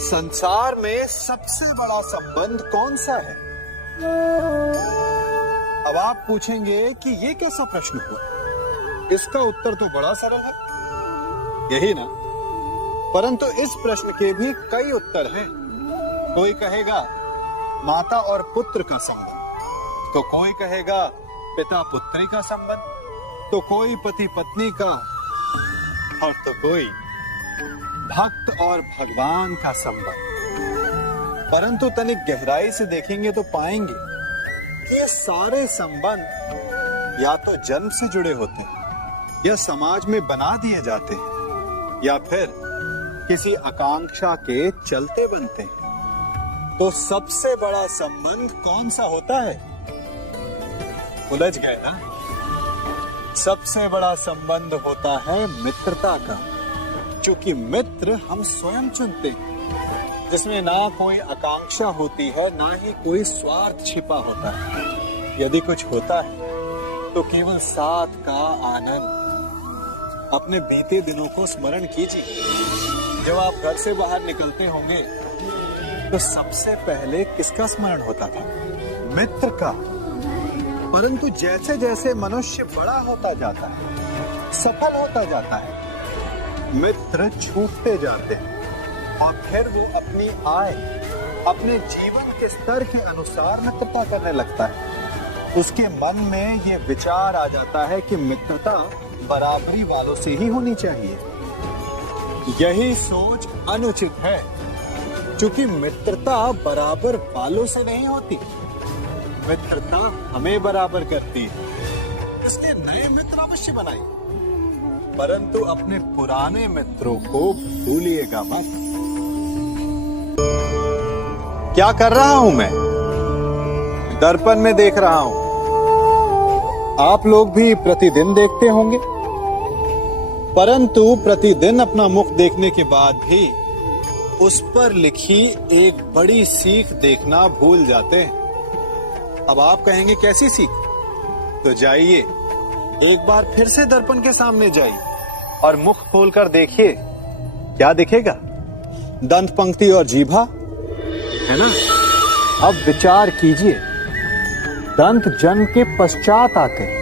संसार में सबसे बड़ा संबंध कौन सा है? अब आप पूछेंगे कि ये कैसा प्रश्न हुआ? इसका उत्तर तो बड़ा सरल है, यही ना? परंतु इस प्रश्न के भी कई उत्तर हैं। कोई कहेगा माता और पुत्र का संबंध, तो कोई कहेगा पिता पुत्री का संबंध, तो कोई पति पत्नी का, और तो कोई भक्त और भगवान का संबंध। परंतु तनिक गहराई से देखेंगे तो पाएंगे कि ये सारे संबंध या तो जन्म से जुड़े होते हैं, या समाज में बना दिए जाते हैं, या फिर किसी आकांक्षा के चलते बनते हैं। तो सबसे बड़ा संबंध कौन सा होता है? उलझ गए ना? सबसे बड़ा संबंध होता है मित्रता का, क्योंकि मित्र हम स्वयं चुनते हैं, जिसमें ना कोई आकांक्षा होती है, ना ही कोई स्वार्थ छिपा होता है। यदि कुछ होता है तो केवल साथ का आनंद। अपने बीते दिनों को स्मरण कीजिए। जब आप घर से बाहर निकलते होंगे तो सबसे पहले किसका स्मरण होता था? मित्र का। परंतु जैसे जैसे मनुष्य बड़ा होता जाता है, सफल होता जाता है, मित्र छूटते जाते हैं और फिर वो अपनी आय, अपने जीवन के स्तर के अनुसार मित्रता करने लगता है। उसके मन में ये विचार आ जाता है कि मित्रता बराबरी वालों से ही होनी चाहिए। यही सोच अनुचित है, क्योंकि मित्रता बराबर वालों से नहीं होती, मित्रता हमें बराबर करती है। इसलिए नए मित्र अवश्य बनाइए, परंतु अपने पुराने मित्रों को भूलिएगा मत। क्या कर रहा हूं मैं? दर्पण में देख रहा हूं। आप लोग भी प्रतिदिन देखते होंगे, परंतु प्रतिदिन अपना मुख देखने के बाद भी उस पर लिखी एक बड़ी सीख देखना भूल जाते हैं। अब आप कहेंगे कैसी सीख? तो जाइए, एक बार फिर से दर्पण के सामने जाइए और मुख खोलकर देखिए, क्या दिखेगा? दंत पंक्ति और जीभा, है ना? अब विचार कीजिए, दंत जन्म के पश्चात आते हैं,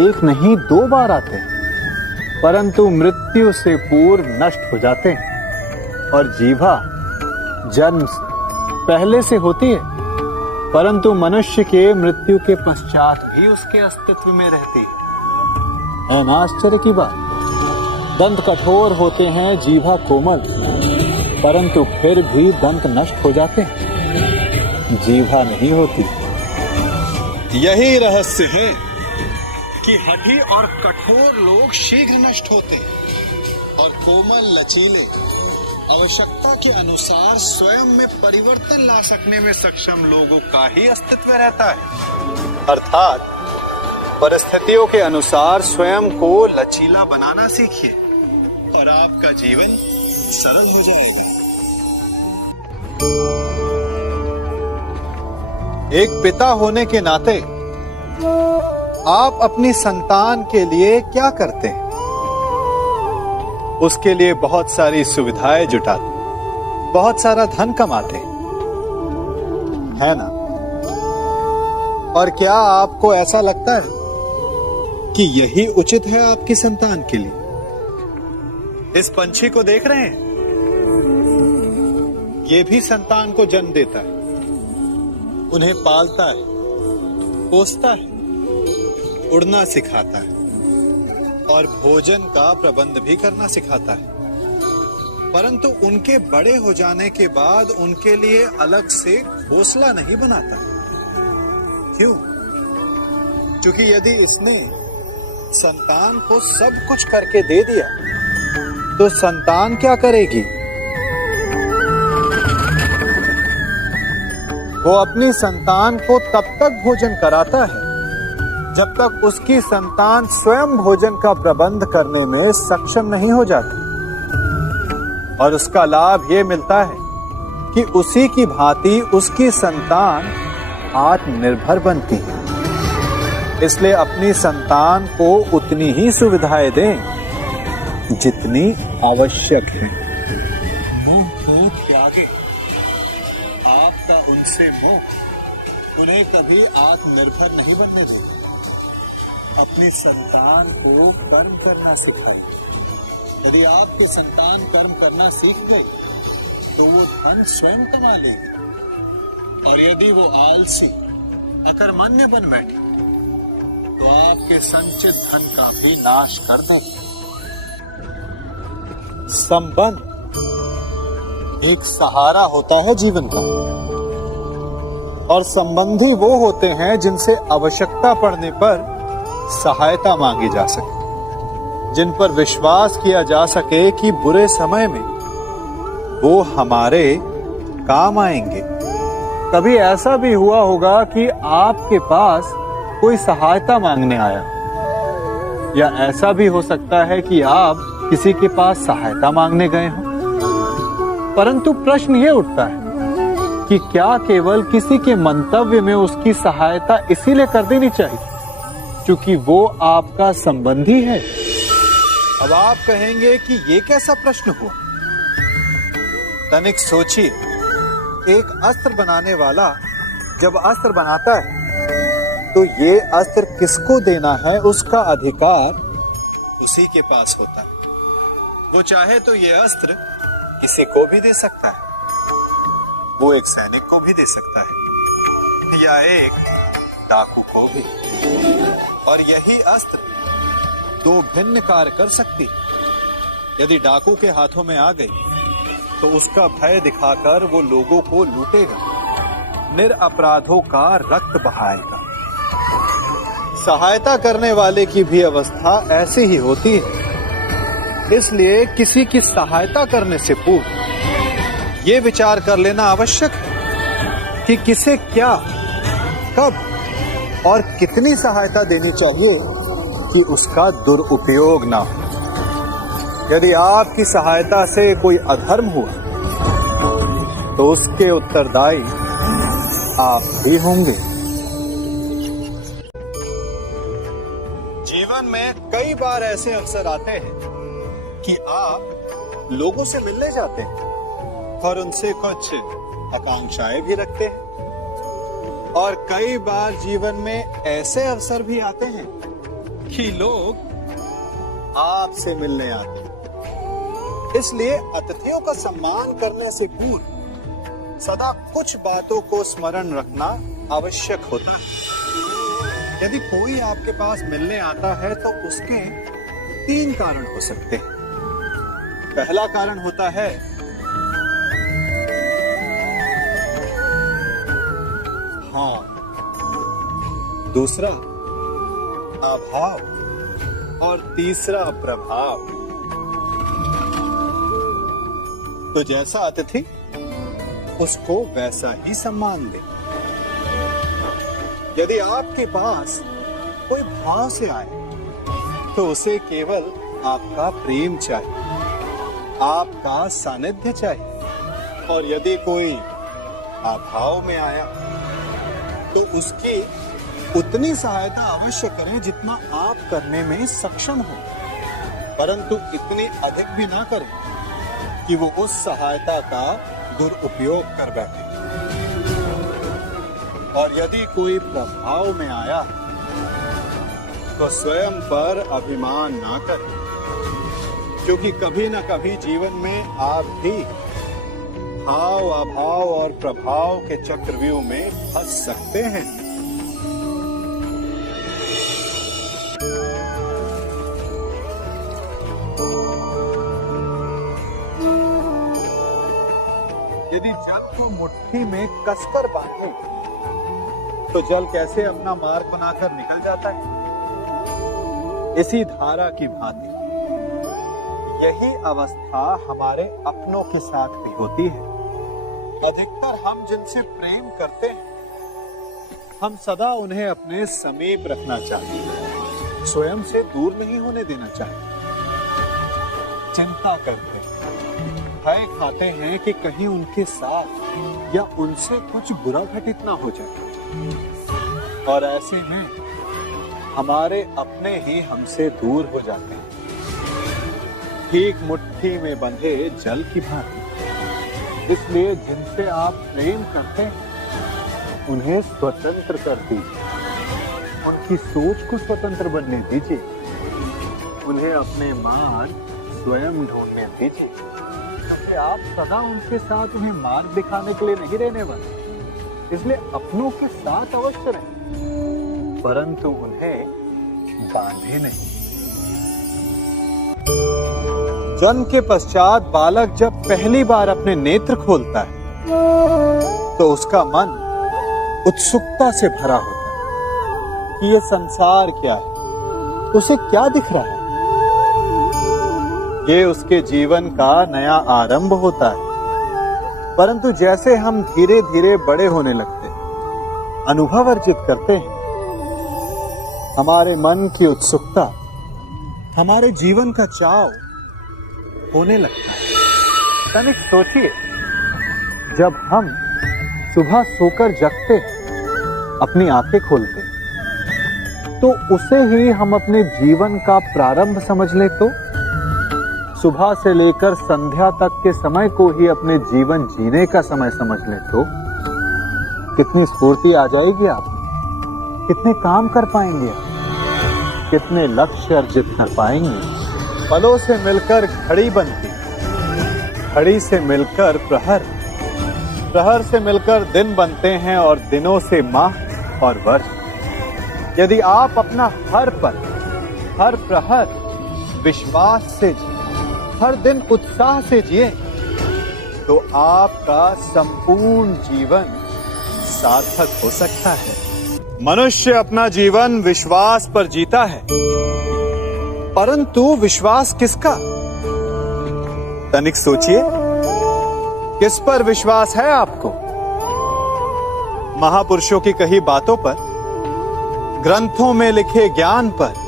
एक नहीं 2 बार आते हैं, परंतु मृत्यु से पूर्व नष्ट हो जाते हैं। और जीभा जन्म पहले से होती है, परंतु मनुष्य के मृत्यु के पश्चात भी उसके अस्तित्व में रहती है ना? आश्चर्य की बात। दंत कठोर होते हैं, जीभा कोमल, परंतु फिर भी दंत नष्ट हो जाते हैं, जीभा नहीं होती। यही रहस्य है कि हठी और कठोर लोग शीघ्र नष्ट होते हैं और कोमल लचीले आवश्यकता के अनुसार स्वयं में परिवर्तन ला सकने में सक्षम लोगों का ही अस्तित्व रहता है। अर्थात परिस्थितियों के अनुसार स्वयं को लचीला बनाना सीखिए और आपका जीवन सरल हो जाएगा। एक पिता होने के नाते आप अपनी संतान के लिए क्या करते हैं? उसके लिए बहुत सारी सुविधाएं जुटाते, बहुत सारा धन कमाते, है ना? और क्या आपको ऐसा लगता है कि यही उचित है आपकी संतान के लिए? इस पंछी को देख रहे हैं? ये भी संतान को जन्म देता है, उन्हें पालता है, पोसता है, उड़ना सिखाता है और भोजन का प्रबंध भी करना सिखाता है। परंतु उनके बड़े हो जाने के बाद उनके लिए अलग से घोंसला नहीं बनाता। क्यों? क्योंकि यदि इसने संतान को सब कुछ करके दे दिया तो संतान क्या करेगी? वो अपनी संतान को तब तक भोजन कराता है जब तक उसकी संतान स्वयं भोजन का प्रबंध करने में सक्षम नहीं हो जाती। और उसका लाभ ये मिलता है कि उसी की भांति उसकी संतान आत्मनिर्भर बनती है। इसलिए अपनी संतान को उतनी ही सुविधाएं दें जितनी आवश्यक है। मोह को त्याग आगे आपका उनसे मोह उन्हें कभी आत्मनिर्भर नहीं बनने दो। अपनी संतान को कर्म करना सिखाए। यदि आपके संतान कर्म करना सीख गए तो वो धन स्वयं कमा लेगी, और यदि वो आलसी अकर्मण्य बन बैठे तो आपके संचित धन का भी नाश कर देंगे। संबंध एक सहारा होता है जीवन का, और संबंधी वो होते हैं जिनसे आवश्यकता पड़ने पर सहायता मांगी जा सके, जिन पर विश्वास किया जा सके कि बुरे समय में वो हमारे काम आएंगे। कभी ऐसा भी हुआ होगा कि आपके पास कोई सहायता मांगने आया, या ऐसा भी हो सकता है कि आप किसी के पास सहायता मांगने गए हों। परंतु प्रश्न ये उठता है कि क्या केवल किसी के मंतव्य में उसकी सहायता इसीलिए कर देनी चाहिए क्योंकि वो आपका संबंधी है? अब आप कहेंगे कि ये कैसा प्रश्न हुआ? तनिक सोचिए, एक अस्त्र बनाने वाला जब अस्त्र बनाता है तो ये अस्त्र किसको देना है उसका अधिकार उसी के पास होता है। वो चाहे तो ये अस्त्र किसी को भी दे सकता है, वो एक सैनिक को भी दे सकता है या एक डाकू को भी, और यही अस्त्र दो भिन्न कार्य कर सकती है। यदि डाकू के हाथों में आ गई तो उसका भय दिखाकर वो लोगों को लूटेगा, निरपराधों का रक्त बहाएगा। सहायता करने वाले की भी अवस्था ऐसी ही होती है। इसलिए किसी की सहायता करने से पूर्व ये विचार कर लेना आवश्यक है कि किसे क्या, कब और कितनी सहायता देनी चाहिए कि उसका दुरुपयोग ना हो। यदि आपकी सहायता से कोई अधर्म हुआ तो उसके उत्तरदायी आप भी होंगे। जीवन में कई बार ऐसे अवसर आते हैं कि आप लोगों से मिलने जाते हैं और उनसे कुछ आकांक्षाएं भी रखते हैं, और कई बार जीवन में ऐसे अवसर भी आते हैं कि लोग आपसे मिलने आते हैं। इसलिए अतिथियों का सम्मान करने से पूर्व सदा कुछ बातों को स्मरण रखना आवश्यक होता है। यदि कोई आपके पास मिलने आता है तो उसके 3 कारण हो सकते हैं। पहला कारण होता है हाँ, दूसरा अभाव, और तीसरा प्रभाव। तो जैसा अतिथि उसको वैसा ही सम्मान दे। यदि आपके पास कोई भाव से आए तो उसे केवल आपका प्रेम चाहिए, आपका सानिध्य चाहिए, और यदि कोई अभाव में आया तो उसकी उतनी सहायता अवश्य करें जितना आप करने में सक्षम हो, परंतु इतनी अधिक भी ना करें कि वो उस सहायता का दुरुपयोग कर बैठे। और यदि कोई प्रभाव में आया तो स्वयं पर अभिमान ना करें, क्योंकि कभी न कभी जीवन में आप भी भाव, अभाव और प्रभाव के चक्रव्यूह में फंस सकते हैं। यदि जल को मुट्ठी में कसकर बांधे तो जल कैसे अपना मार्ग बनाकर निकल जाता है? इसी धारा की भांति यही अवस्था हमारे अपनों के साथ भी होती है। अधिकतर हम जिनसे प्रेम करते हैं हम सदा उन्हें अपने समीप रखना चाहते हैं, स्वयं से दूर नहीं होने देना चाहते। चिंता करते हैं, भय खाते हैं कि कहीं उनके साथ या उनसे कुछ बुरा घटित ना हो जाए, और ऐसे में हमारे अपने ही हमसे दूर हो जाते हैं। ठीक मुट्ठी में बंधे जल की भांति इसलिए जिनसे आप प्रेम करते हैं उन्हें स्वतंत्र कर दीजिए, उनकी सोच को स्वतंत्र बनने दीजिए, उन्हें अपने मार्ग स्वयं ढूंढने दीजिए, क्योंकि आप सदा उनके साथ उन्हें मार्ग दिखाने के लिए नहीं रहने वाले। इसलिए अपनों के साथ अवश्य रहें, परंतु उन्हें बांधे नहीं। जन्म के पश्चात बालक जब पहली बार अपने नेत्र खोलता है तो उसका मन उत्सुकता से भरा होता है कि ये संसार क्या है, उसे क्या दिख रहा है। ये उसके जीवन का नया आरंभ होता है। परंतु जैसे हम धीरे धीरे बड़े होने लगते हैं, अनुभव अर्जित करते हैं, हमारे मन की उत्सुकता, हमारे जीवन का चाव होने लगता है। तनिक सोचिए, जब हम सुबह सोकर जगते हैं, अपनी आंखें खोलते हैं, तो उसे ही हम अपने जीवन का प्रारंभ समझ ले तो सुबह से लेकर संध्या तक के समय को ही अपने जीवन जीने का समय समझ ले तो कितनी स्फूर्ति आ जाएगी आप, कितने काम कर पाएंगे आप, कितने लक्ष्य अर्जित कर पाएंगे। पलों से मिलकर घड़ी बनती, घड़ी से मिलकर प्रहर, प्रहर से मिलकर दिन बनते हैं और दिनों से माह और वर्ष। यदि आप अपना हर पल, हर प्रहर विश्वास से जिए, हर दिन उत्साह से जिए, तो आपका संपूर्ण जीवन सार्थक हो सकता है। मनुष्य अपना जीवन विश्वास पर जीता है, परंतु विश्वास किसका? तनिक सोचिए, किस पर विश्वास है आपको? महापुरुषों की कही बातों पर, ग्रंथों में लिखे ज्ञान पर,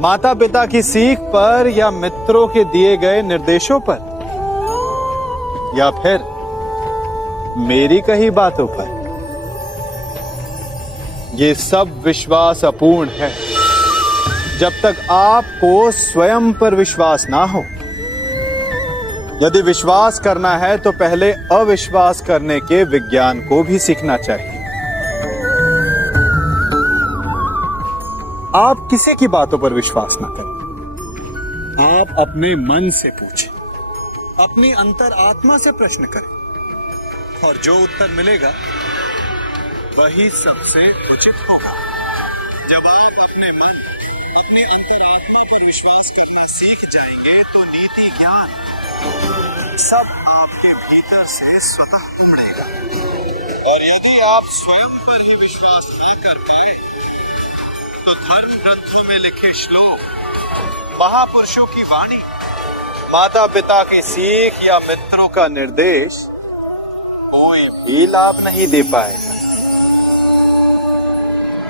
माता पिता की सीख पर, या मित्रों के दिए गए निर्देशों पर, या फिर मेरी कही बातों पर? ये सब विश्वास अपूर्ण है जब तक आपको स्वयं पर विश्वास ना हो। यदि विश्वास करना है तो पहले अविश्वास करने के विज्ञान को भी सीखना चाहिए। आप किसी की बातों पर विश्वास ना करें, आप अपने मन से पूछें, अपनी अंतरात्मा से प्रश्न करें, और जो उत्तर मिलेगा वही सबसे उचित होगा। जब आप अपने मन, अपने अंतरात्मा पर विश्वास करना सीख जाएंगे तो नीति ज्ञान सब आपके भीतर से स्वतः उमड़ेगा। और यदि आप स्वयं पर ही विश्वास न कर पाए तो धर्म ग्रंथों में लिखे श्लोक, महापुरुषों की वाणी, माता पिता की सीख या मित्रों का निर्देश कोई भी लाभ नहीं दे पाएगा।